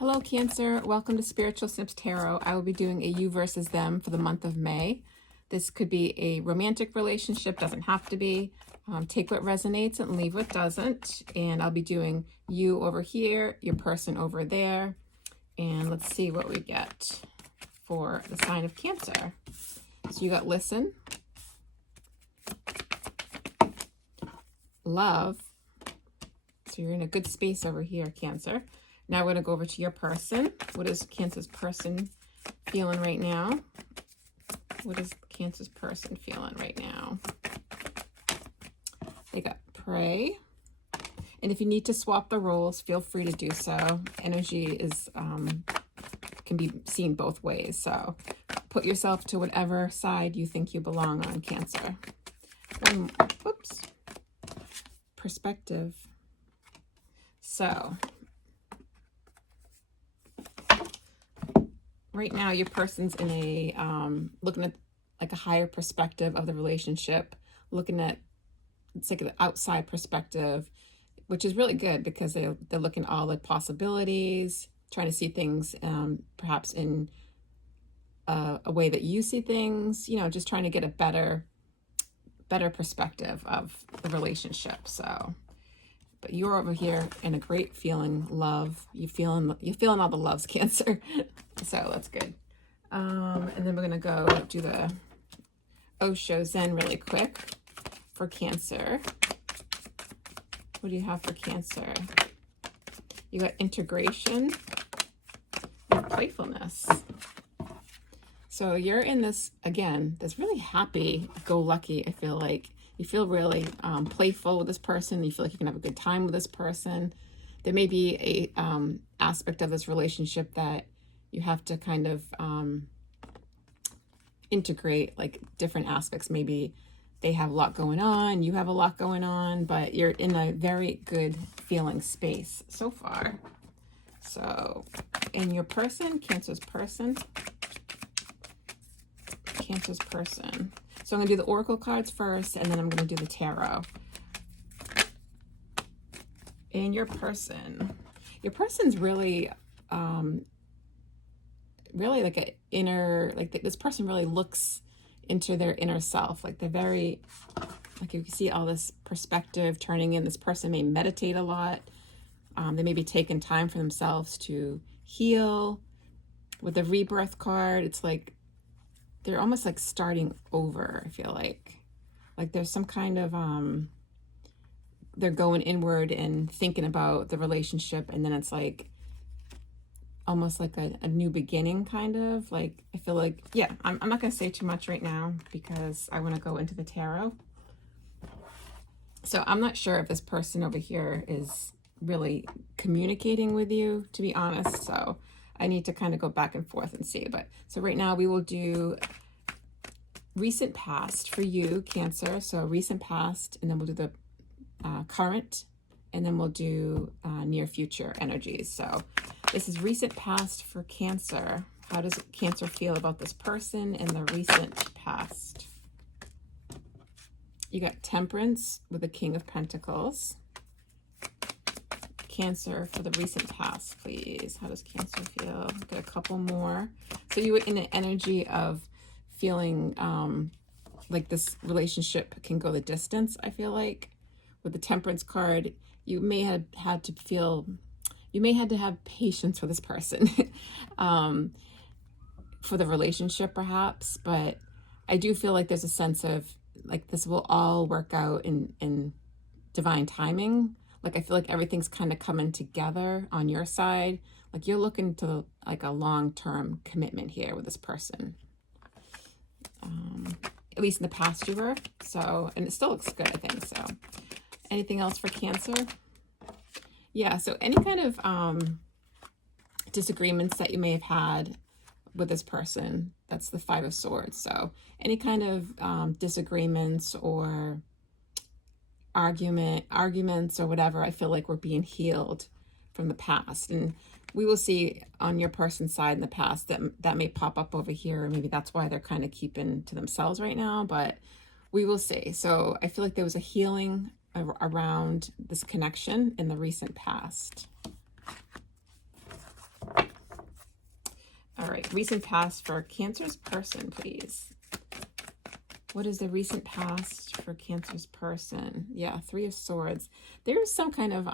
Hello, Cancer. Welcome to Spiritual Snips Tarot. I will be doing a you versus them for the month of May. This could be a romantic relationship, doesn't have to be. Take what resonates and leave what doesn't. And I'll be doing you over here, your person over there. And let's see what we get for the sign of Cancer. So you got listen, love. So you're in a good space over here, Cancer. Now we're going to go over to your person. What is Cancer's person feeling right now? What is Cancer's person feeling right now? They got pray. And if you need to swap the roles, feel free to do so. Energy is can be seen both ways. So put yourself to whatever side you think you belong on, Cancer. Oops. Perspective. So right now, your person's in a, looking at like a higher perspective of the relationship, looking at, it's like the outside perspective, which is really good because they're looking at all the possibilities, trying to see things perhaps in a way that you see things, you know, just trying to get a better perspective of the relationship. So, but you're over here in a great feeling, love. You're feeling all the loves, Cancer. So that's good. And then we're gonna go do the Osho Zen really quick for Cancer. What do you have for Cancer? You got integration and playfulness. So you're in this, again, this really happy-go-lucky, I feel like. You feel really playful with this person. You feel like you can have a good time with this person. There may be a aspect of this relationship that you have to kind of integrate, like different aspects. Maybe they have a lot going on, you have a lot going on, but you're in a very good feeling space so far. So in your person, Cancer's person. So I'm going to do the Oracle cards first, and then I'm going to do the Tarot. And your person's really, really like an inner, like this person really looks into their inner self. Like they're very, like you can see all this perspective turning in. This person may meditate a lot. They may be taking time for themselves to heal. With the Rebirth card, it's like, they're almost like starting over, I feel like. Like there's some kind of, they're going inward and thinking about the relationship, and then it's like, almost like a new beginning, kind of. Like, I feel like, yeah, I'm not going to say too much right now because I want to go into the tarot. So I'm not sure if this person over here is really communicating with you, to be honest. So I need to kind of go back and forth and see. But so right now we will do recent past for you, Cancer. So recent past, and then we'll do the current, and then we'll do near future energies. So this is recent past for Cancer. How does Cancer feel about this person in the recent past? You got Temperance with the King of Pentacles. Cancer for the recent past, please. How does Cancer feel? Get a couple more. So you were in an energy of feeling like this relationship can go the distance, I feel like. With the Temperance card, you may have had to feel, you may had to have patience with this person for the relationship perhaps, but I do feel like there's a sense of like this will all work out in divine timing. Like I feel like everything's kind of coming together on your side. Like you're looking to like a long-term commitment here with this person. At least in the past you were. So, and it still looks good, I think. So anything else for Cancer? Yeah, so any kind of disagreements that you may have had with this person, that's the Five of Swords. So any kind of disagreements or arguments or whatever, I feel like we're being healed from the past. And we will see on your person's side in the past that may pop up over here. Maybe that's why they're kind of keeping to themselves right now, but we will see. So I feel like there was a healing around this connection in the recent past. recent past for Cancer's person, please? What is the recent past for Cancer's person? Yeah, Three of Swords. There's some kind of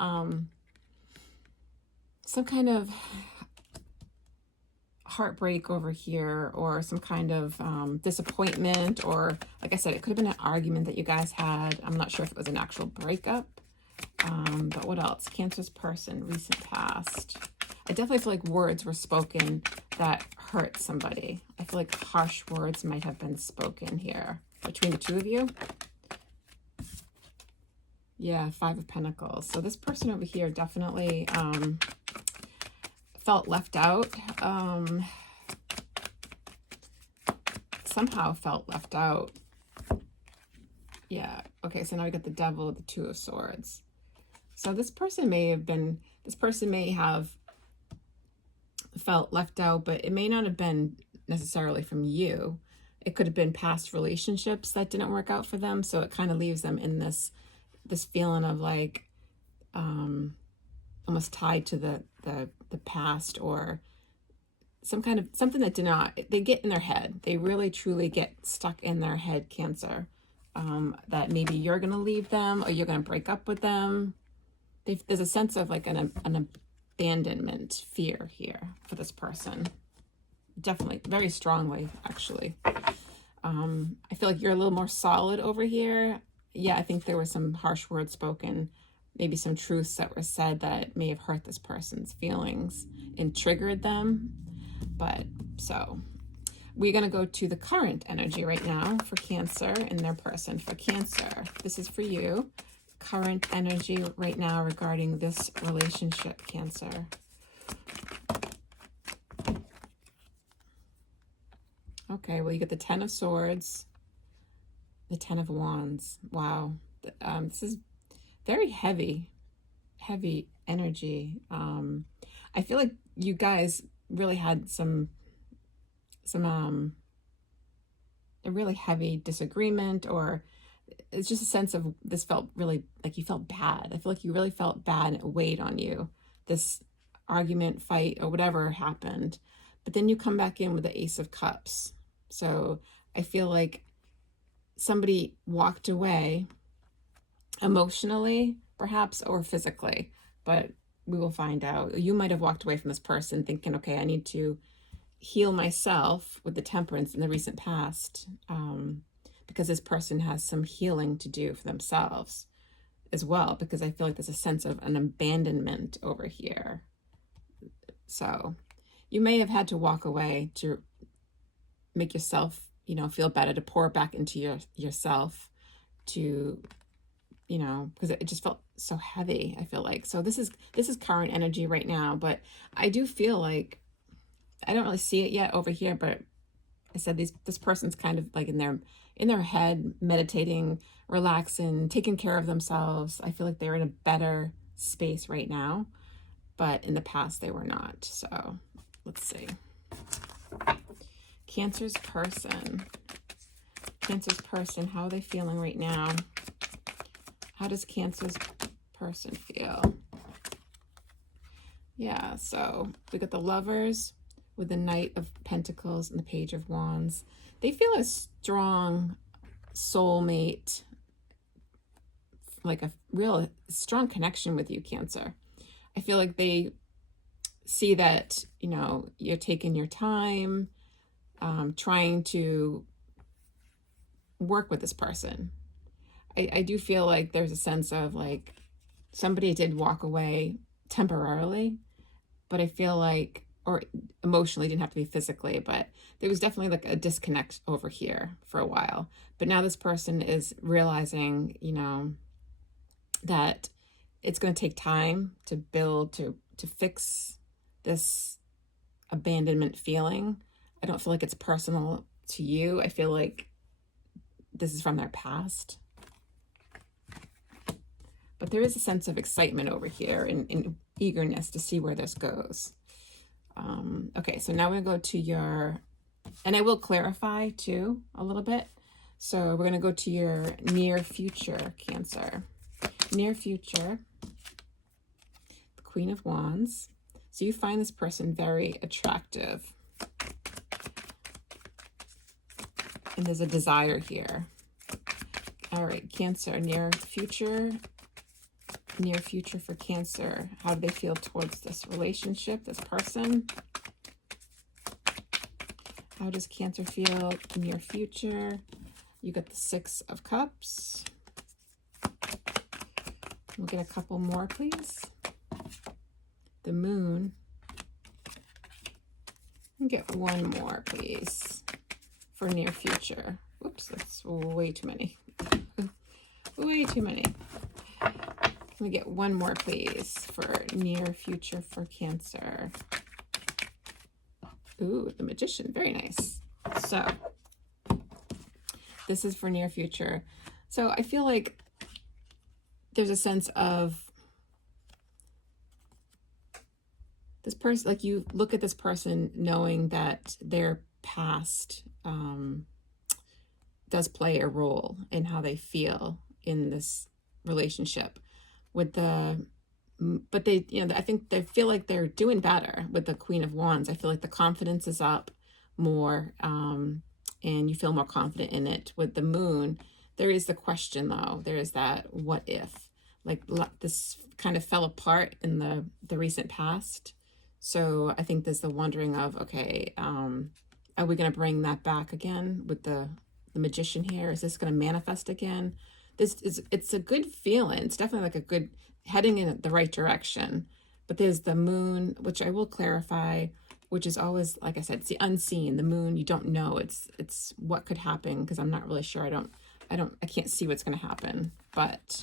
heartbreak over here, or some kind of disappointment, or like I said, it could have been an argument that you guys had. I'm not sure if it was an actual breakup. But what else? Cancer's person, recent past. I definitely feel like words were spoken that hurt somebody. I feel like harsh words might have been spoken here between the two of you. Yeah, Five of Pentacles. So this person over here definitely felt left out. Somehow felt left out. Yeah. Okay, so now we got the Devil, the Two of Swords. So this person may have felt left out, but it may not have been necessarily from you. It could have been past relationships that didn't work out for them. So it kind of leaves them in this feeling of like almost tied to the past, or something that did not, they get in their head. They really truly get stuck in their head, Cancer. That maybe you're going to leave them, or you're going to break up with them. There's a sense of like an abandonment fear here for this person. Definitely, very strongly, actually. I feel like you're a little more solid over here. Yeah, I think there were some harsh words spoken, maybe some truths that were said that may have hurt this person's feelings and triggered them. But so we're going to go to the current energy right now for Cancer and their person. For Cancer, this is for you. Current energy right now regarding this relationship, Cancer. Okay, well, you get the Ten of Swords, the Ten of Wands. Wow. This is very heavy energy. I feel like you guys really had a really heavy disagreement, or it's just a sense of this felt really like you felt bad. I feel like you really felt bad and it weighed on you, this argument, fight, or whatever happened. But then you come back in with the Ace of Cups. So I feel like somebody walked away emotionally, perhaps, or physically, but we will find out. You might have walked away from this person thinking, okay, I need to heal myself with the Temperance in the recent past, because this person has some healing to do for themselves as well, because I feel like there's a sense of an abandonment over here. So you may have had to walk away to make yourself, feel better, to pour back into yourself, to, because it just felt so heavy, I feel like. So this is current energy right now, but I do feel like, I don't really see it yet over here, but I said this person's kind of like in their head, meditating, relaxing, taking care of themselves. I feel like they're in a better space right now, but in the past they were not. So let's see. Cancer's person, how are they feeling right now? How does Cancer's person feel? Yeah, so we got the Lovers with the Knight of Pentacles and the Page of Wands. They feel a strong soulmate, like a real strong connection with you, Cancer. I feel like they see that, you're taking your time, trying to work with this person. I do feel like there's a sense of like somebody did walk away temporarily, but I feel like, or emotionally, didn't have to be physically, but there was definitely like a disconnect over here for a while. But now this person is realizing, that it's going to take time to build, to fix this abandonment feeling. I don't feel like it's personal to you. I feel like this is from their past. But there is a sense of excitement over here and eagerness to see where this goes. Okay, so now we're going to go to your, and I will clarify too a little bit. So we're going to go to your near future, Cancer. Near future, the Queen of Wands. So you find this person very attractive. And there's a desire here. All right, Cancer, near future for Cancer. How do they feel towards this relationship, this person? How does Cancer feel near future? You got the Six of Cups. We'll get a couple more, please. The Moon. And get one more, please, for near future. Whoops, that's way too many. Way too many. Can we get one more, please, for near future for Cancer? Ooh, the Magician. Very nice. So, this is for near future. So, I feel like there's a sense of this person, like you look at this person knowing that their past does play a role in how they feel in this relationship with but they, I think they feel like they're doing better with the Queen of Wands. I feel like the confidence is up more, and you feel more confident in it. With the Moon, there is the question though. There is that what if, like this kind of fell apart in the recent past. So I think there's the wondering of, okay, are we going to bring that back again with the Magician here? Is this going to manifest again? It's a good feeling. It's definitely like a good heading in the right direction. But there's the Moon, which I will clarify, which is always, like I said, it's the unseen. The Moon, you don't know. It's what could happen, because I'm not really sure. I can't see what's going to happen, but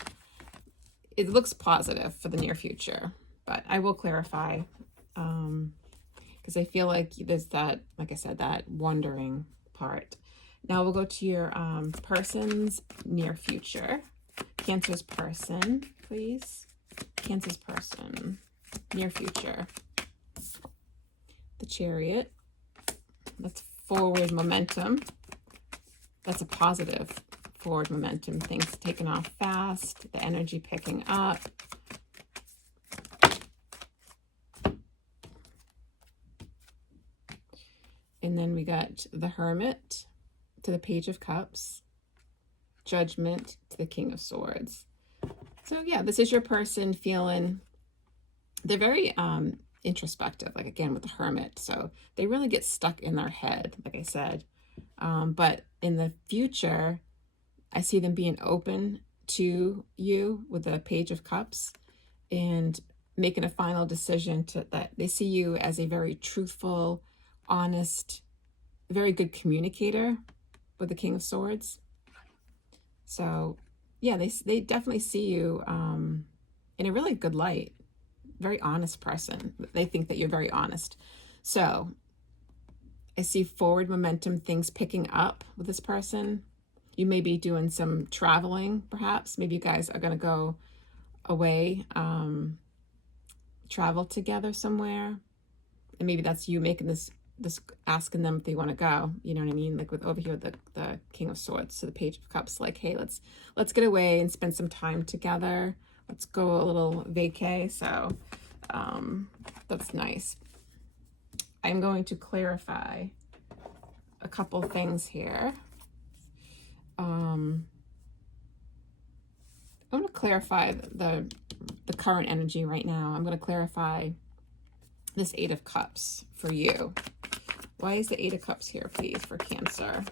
it looks positive for the near future. But I will clarify, because I feel like there's that, like I said, that wondering part. Now we'll go to your person's near future. Cancer's person, please. Cancer's person, near future. The Chariot. That's forward momentum. That's a positive forward momentum. Things taking off fast. The energy picking up. And then we got the Hermit to the Page of Cups. Judgment to the King of Swords. So yeah, this is your person feeling, they're very introspective, like again with the Hermit. So they really get stuck in their head, like I said. But in the future, I see them being open to you with the Page of Cups and making a final decision that they see you as a very truthful, honest, very good communicator with the King of Swords. So yeah, they definitely see you in a really good light. Very honest person. They think that you're very honest. So I see forward momentum, things picking up with this person. You may be doing some traveling, perhaps. Maybe you guys are going to go away, travel together somewhere. And maybe that's you making this asking them if they want to go, you know what I mean? Like with over here, the King of Swords, so the Page of Cups, like, hey, let's get away and spend some time together. Let's go a little vacay. So that's nice. I'm going to clarify a couple things here. I'm going to clarify the current energy right now. I'm going to clarify this Eight of Cups for you. Why is the Eight of Cups here, please, for Cancer?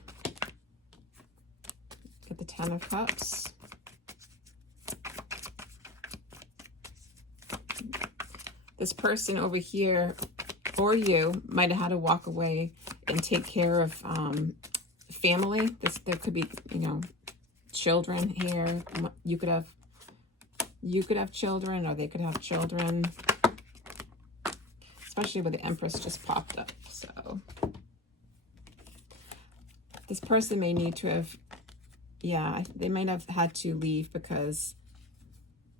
Get the Ten of Cups. This person over here, or you, might have had to walk away and take care of family. There could be, children here. You could have children, or they could have children. Especially where the Empress just popped up. So this person may need to have, they might have had to leave because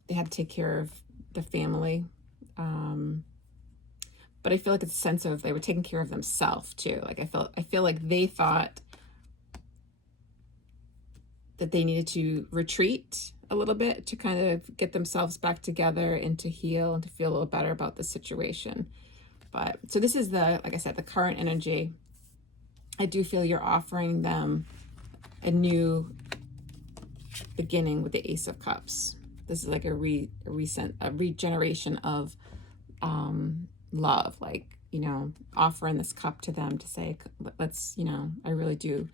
they had to take care of the family. But I feel like it's a sense of they were taking care of themselves too. Like I feel like they thought that they needed to retreat a little bit to kind of get themselves back together and to heal and to feel a little better about the situation. But so this is like I said, the current energy. I do feel you're offering them a new beginning with the Ace of Cups. This is like a regeneration of love, like, you know, offering this cup to them to say, let's, you know, I really do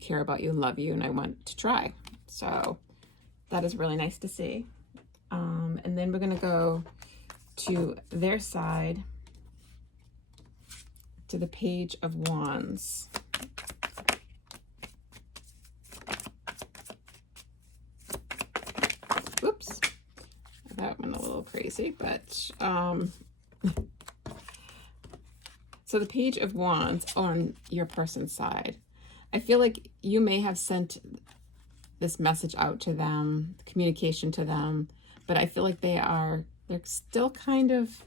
care about you and love you, and I want to try. So that is really nice to see. And then we're going to go to their side, to the Page of Wands. Oops, that went a little crazy, but so the Page of Wands on your person's side. I feel like you may have sent this message out to them, communication to them, but I feel like they're still kind of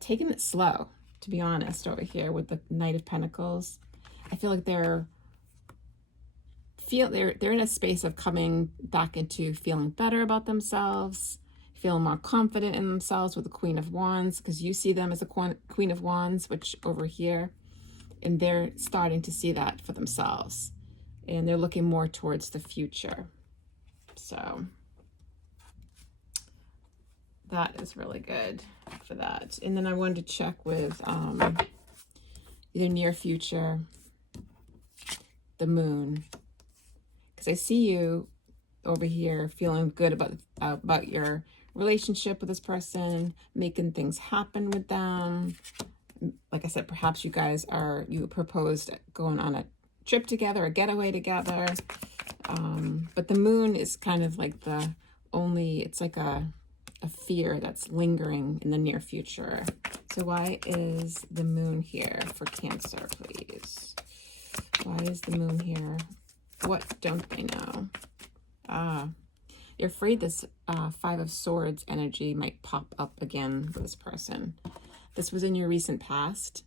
taking it slow, to be honest, over here with the Knight of Pentacles. I feel like they're in a space of coming back into feeling better about themselves, feeling more confident in themselves with the Queen of Wands, because you see them as a Queen of Wands, which over here, and they're starting to see that for themselves, and they're looking more towards the future. So that is really good for that. And then I wanted to check with either near future, the Moon, because I see you over here feeling good about your relationship with this person, making things happen with them. Like I said, perhaps you proposed going on a trip together, a getaway together. But the Moon is kind of like it's like a fear that's lingering in the near future. So why is the Moon here for Cancer, please? Why is the Moon here? What don't they know? You're afraid this Five of Swords energy might pop up again with this person. This was in your recent past,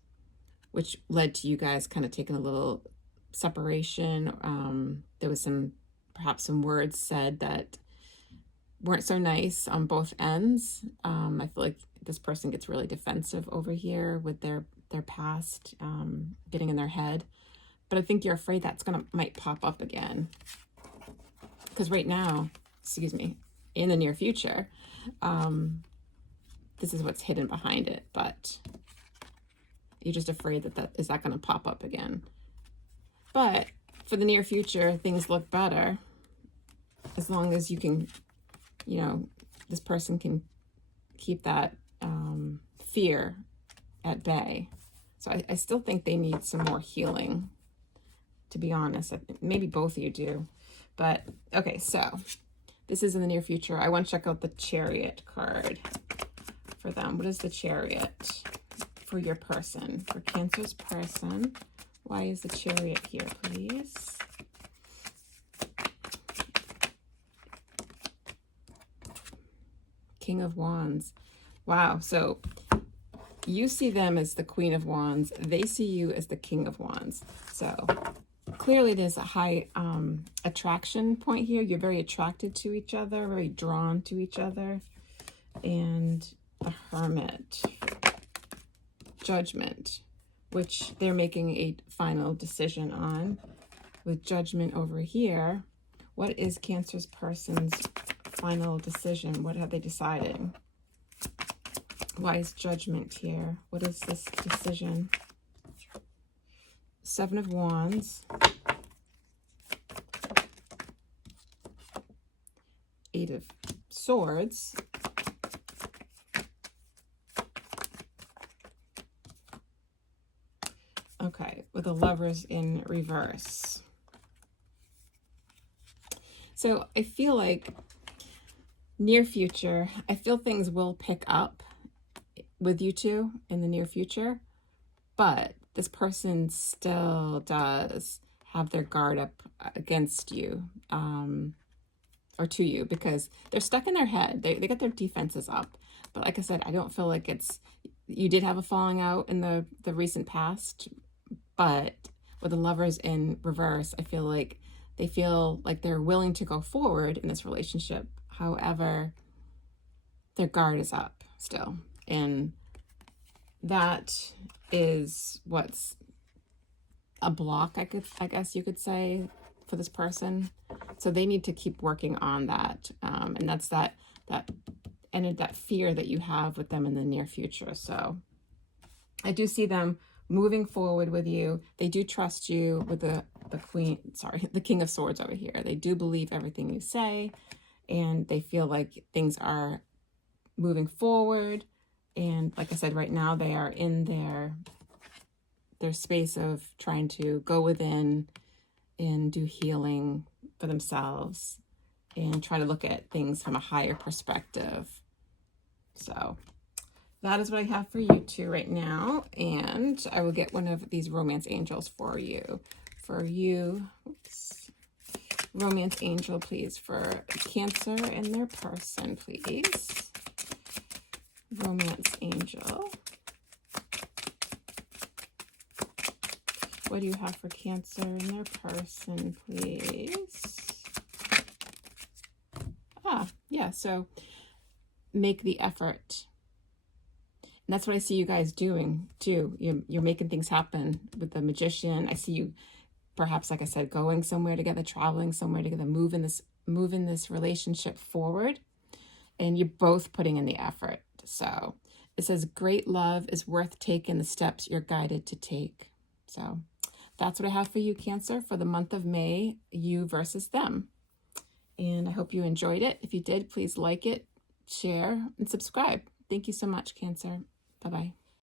which led to you guys kind of taking a little separation. There was perhaps some words said that weren't so nice on both ends. I feel like this person gets really defensive over here with their past getting in their head. But I think you're afraid that's might pop up again. Because right now, in the near future, this is what's hidden behind it. But you're just afraid that is that going to pop up again. But for the near future, things look better as long as you can, you know, this person can keep that fear at bay. So I still think they need some more healing, to be honest. Maybe both of you do. But okay, so this is in the near future. I want to check out the Chariot card for them. What is the Chariot for your person, for Cancer's person? Why is the Chariot here, please? King of Wands. Wow. So you see them as the Queen of Wands. They see you as the King of Wands. So clearly there's a high attraction point here. You're very attracted to each other, very drawn to each other. And the Hermit. Judgment, which they're making a final decision on. With Judgment over here, what is Cancer's person's final decision? What have they decided? Why is Judgment here? What is this decision? Seven of Wands. Eight of Swords. Okay, with the Lovers in reverse. So I feel like near future, I feel things will pick up with you two in the near future, but this person still does have their guard up against you, or to you, because they're stuck in their head. They got their defenses up. But like I said, I don't feel like you did have a falling out in the recent past, but with the Lovers in reverse, I feel like they feel like they're willing to go forward in this relationship. However, their guard is up still. And that is what's a block, I guess you could say, for this person. So they need to keep working on that. And that's that fear that you have with them in the near future. So I do see them moving forward with you. They do trust you with the the King of Swords over here. They do believe everything you say, and they feel like things are moving forward. And like I said, right now they are in their space of trying to go within and do healing for themselves and try to look at things from a higher perspective. So that is what I have for you two right now. And I will get one of these romance angels for you. Oops. Romance angel, please, for Cancer and their person, please. Romance angel. What do you have for Cancer and their person, please? Yeah, so make the effort. And that's what I see you guys doing too. You're making things happen with the Magician. I see you, perhaps, like I said, going somewhere together, traveling somewhere together, moving this relationship forward. And you're both putting in the effort. So it says, great love is worth taking the steps you're guided to take. So that's what I have for you, Cancer, for the month of May, you versus them. And I hope you enjoyed it. If you did, please like it, share, and subscribe. Thank you so much, Cancer. Bye-bye.